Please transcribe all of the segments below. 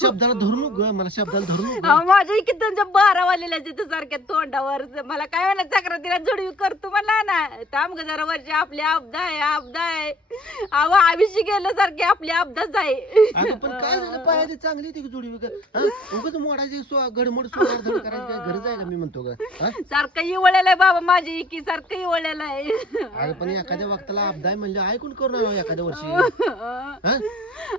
शब्दाला धरू नको मला शब्दाला धरू नको. अहो, माझ्या इकडे त्यांच्या 12 वालेल्या तिथे सारख्या तोंडावर मला काय म्हणा चक्रातीला जोडवी करतो म्हणला ना थांब ग जरा वर्ष आपली आपदा आहे अहो आयुष्य गेलं सारखे आपली आपदाच आहे. अगं पण काय झालं पायाची चांगली ती जोडी उगाच मोडाची घडमोड सोडणार धड करायची काय गरज आहे का मी म्हणतो का. सारखं इवळलेलं आहे बाबा माझी इकी सारखं इवळलेलं आहे. अगं पण एखाद्या वक्ताला अपदा आहे म्हणजे ऐकून करू नका एखाद्या वर्षी.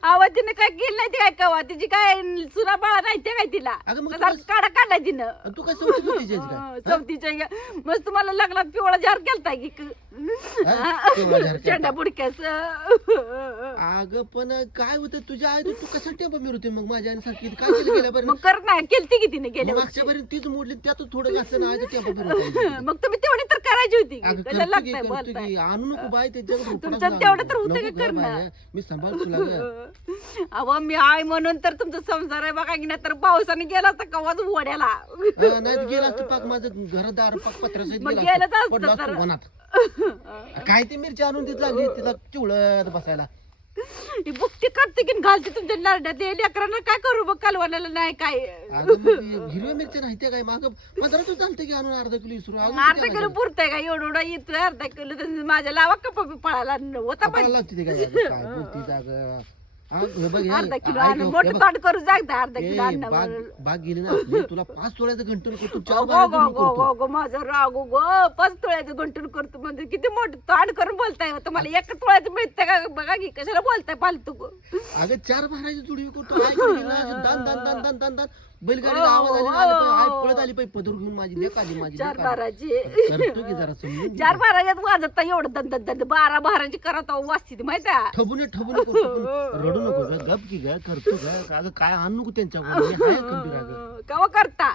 आवाज तिने काय केलं नाही ते काय कवा तिची काय सुना बाळा नाही ते काय तिला अगं मग कसा काढा काढलाय तिनं तू काय समजत होतीस काय चौथीच्या मग तुम्हाला लग्नात पिवळा जार केलता की पिवळा जार केलता? चेंडा बुडक्याच अगं पण काय होतं तुझ्या आई तू कसा टेम्पा मिळवते मग माझ्या आणि सारखी काय केलं गेल्या बरं मग कर नाही केलती की तिने गेल्या मागच्या बरी तीच मोडली त्यातून थोडं घातलं ना आईचं टेम्पा मिळवते. मग तुम्ही तेवढी तर करायची होती अगं कशाला करतो की लागताय करतो की आणू नको बाय ते जग तुमचं तेवढं तर होतं का करणं? मी सांभाळ तुला गं. अहो मी आहे म्हणून तर तुमचा संसार आहे बघा की नाही तर पावसाने गेला तर कवाच वड्याला नाही गेला असतं पाक माझं घर दार पाक पत्रासहित मग गेला गेलंच असतं. असतं पडलं तर. असतं वनात. काय ती मिरची आणून तिथं लागली तिला चिवळत बसायला. ही बुकटी काढते की घालते तुमच्या लारड्यात हे लेकरांना काय करू बघ कालवणाला नाही काय अगं मग हिरव्या मिरच्या नाही त्या काय माग 15 चालतं की आणून अर्धा किलो इसरू अर्धा किलो पुरतंय का एवढा येतोय अर्धा किलो तर माझ्या लावा कप पळायला होता पाहिजे लागते ते काय अगं, काय बोलती अगं. अगं, हे बघ हे, अर्धा किलो ऐक आणून हे मोठं बघ. ताट करू जागता अर्धा ए, किलो अन्न बाग म्हणून. बाग गेली ना आपली, तुला 5 तोळ्याचं घंटन करतो 4 गो बाराचं गो मी गो करतो. गो गो माझं रागो गो 5 तोळ्याचं गंटून करतो म्हणजे किती मोठं ताट करून बोलताय तुम्हाला 1 तोळ्याचं मिळतं का बघा की कशाला बोलताय फालतू अगं 4 भाराची जुडी करतो आई कडे गेला, अशी दान दान दान दान दान दान बैलगाडीचा आवाज आली ना, आली पाय, आई पळत आली पाय पदर घेऊन माझी लेक आली माझी 4 लेक आली. बाराची करतो की जरा समजून घे. 4 बाराच्यात वाजत एवढं दन दन दन 12 बाराची करत वाचते माहिती आहे ठबुने ठबुने करतो पण रडू नको ग, गप की ग करतो ग. अगं काय आणू नको त्यांच्याकडून मी आहे खंबीर अगं. कवा करता